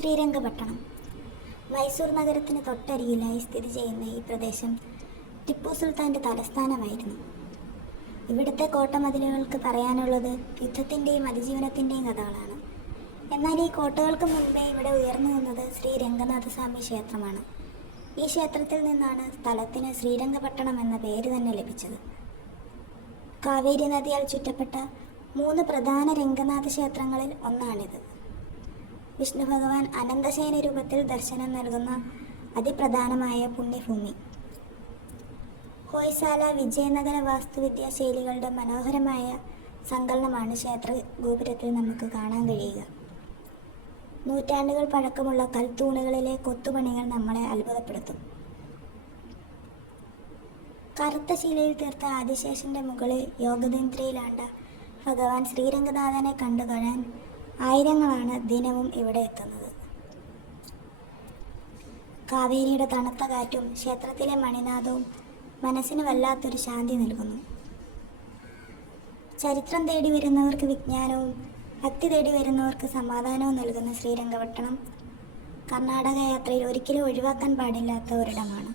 ശ്രീരംഗപട്ടണം. മൈസൂർ നഗരത്തിന് തൊട്ടരികിലായി സ്ഥിതി ചെയ്യുന്ന ഈ പ്രദേശം ടിപ്പു സുൽത്താൻ്റെ തലസ്ഥാനമായിരുന്നു. ഇവിടുത്തെ കോട്ടമതിലുകൾക്ക് പറയാനുള്ളത് യുദ്ധത്തിൻ്റെയും അതിജീവനത്തിൻ്റെയും കഥകളാണ്. എന്നാൽ ഈ കോട്ടകൾക്ക് മുൻപേ ഇവിടെ ഉയർന്നു നിന്നത് ശ്രീ രംഗനാഥസ്വാമി ക്ഷേത്രമാണ്. ഈ ക്ഷേത്രത്തിൽ നിന്നാണ് സ്ഥലത്തിന് ശ്രീരംഗപട്ടണം എന്ന പേര് തന്നെ ലഭിച്ചത്. കാവേരി നദിയാൽ ചുറ്റപ്പെട്ട 3 പ്രധാന രംഗനാഥ ക്ഷേത്രങ്ങളിൽ ഒന്നാണിത്. വിഷ്ണു ഭഗവാൻ അനന്തശയന രൂപത്തിൽ ദർശനം നൽകുന്ന അതിപ്രധാനമായ പുണ്യഭൂമി. ഹോയ്സാല വിജയനഗര വാസ്തുവിദ്യാ ശൈലികളുടെ മനോഹരമായ സങ്കലനമാണ് ക്ഷേത്ര ഗോപുരത്തിൽ നമുക്ക് കാണാൻ കഴിയുക. നൂറ്റാണ്ടുകൾ പഴക്കമുള്ള കൽത്തൂണുകളിലെ കൊത്തുപണികൾ നമ്മളെ അത്ഭുതപ്പെടുത്തും. കറുത്ത ശിലയിൽ തീർത്ത ആദിശേഷന്റെ മുകളിൽ യോഗനിദ്രയിലാണ്ട ഭഗവാൻ ശ്രീരംഗനാഥനെ കണ്ടു തൊഴാൻ ആയിരങ്ങളാണ് ദിനവും ഇവിടെ എത്തുന്നത്. കാവേരിയുടെ തണുത്ത കാറ്റും ക്ഷേത്രത്തിലെ മണിനാദവും മനസ്സിന് വല്ലാത്തൊരു ശാന്തി നൽകുന്നു. ചരിത്രം തേടി വരുന്നവർക്ക് വിജ്ഞാനവും ഭക്തി തേടി വരുന്നവർക്ക് സമാധാനവും നൽകുന്ന ശ്രീരംഗപട്ടണം കർണാടക യാത്രയിൽ ഒരിക്കലും ഒഴിവാക്കാൻ പാടില്ലാത്ത ഒരിടമാണ്.